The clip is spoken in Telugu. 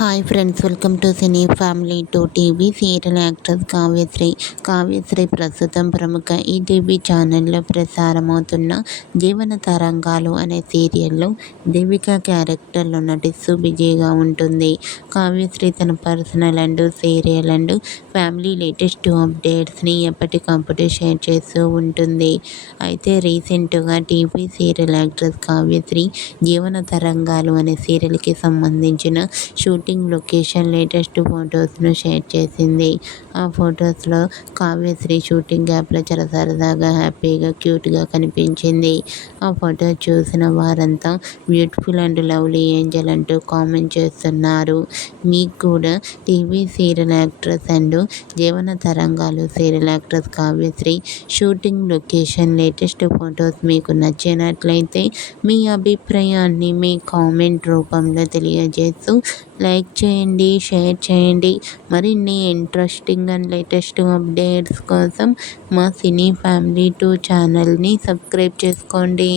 Hi friends, welcome to cine family to TV. Serial actress Kavyasri ప్రస్తుతం ప్రముఖ ఈటీవీ ఛానల్లో ప్రసారమవుతున్న జీవన తరంగాలు అనే సీరియల్లో దేవిక క్యారెక్టర్లో నటిస్తూ బిజీగా ఉంటుంది. కావ్యశ్రీ తన personal and serial and family latest అప్డేట్స్ని ఎప్పటికప్పుడు షేర్ చేస్తూ ఉంటుంది. అయితే రీసెంట్గా టీవీ సీరియల్ యాక్ట్రెస్ కావ్యశ్రీ జీవన తరంగాలు అనే సీరియల్కి సంబంధించిన షూటింగ్ లొకేషన్ లేటెస్ట్ ఫొటోస్ను షేర్ చేసింది. ఆ ఫొటోస్లో కావ్యశ్రీ షూటింగ్ యాప్లో చాలా సరదాగా, హ్యాపీగా, క్యూట్గా కనిపించింది. ఆ ఫోటో చూసిన వారంతా బ్యూటిఫుల్ అండ్ లవ్లీ ఏంజల్ అంటూ కామెంట్ చేస్తున్నారు. మీకు కూడా టీవీ సీరియల్ యాక్ట్రెస్ అండ్ జీవన తరంగాలు serial actress Kavyasri shooting location latest photos మీకు నచ్చినట్లయితే మీ అభిప్రాయాన్ని మీ కామెంట్ రూపంలో తెలియజేస్తూ లైక్ చేయండి, షేర్ చేయండి. మరిన్ని ఇంట్రెస్టింగ్ అండ్ లేటెస్ట్ అప్డేట్స్ కోసం మా సినీ ఫ్యామిలీ 2 ఛానల్ని సబ్స్క్రైబ్ చేసుకోండి.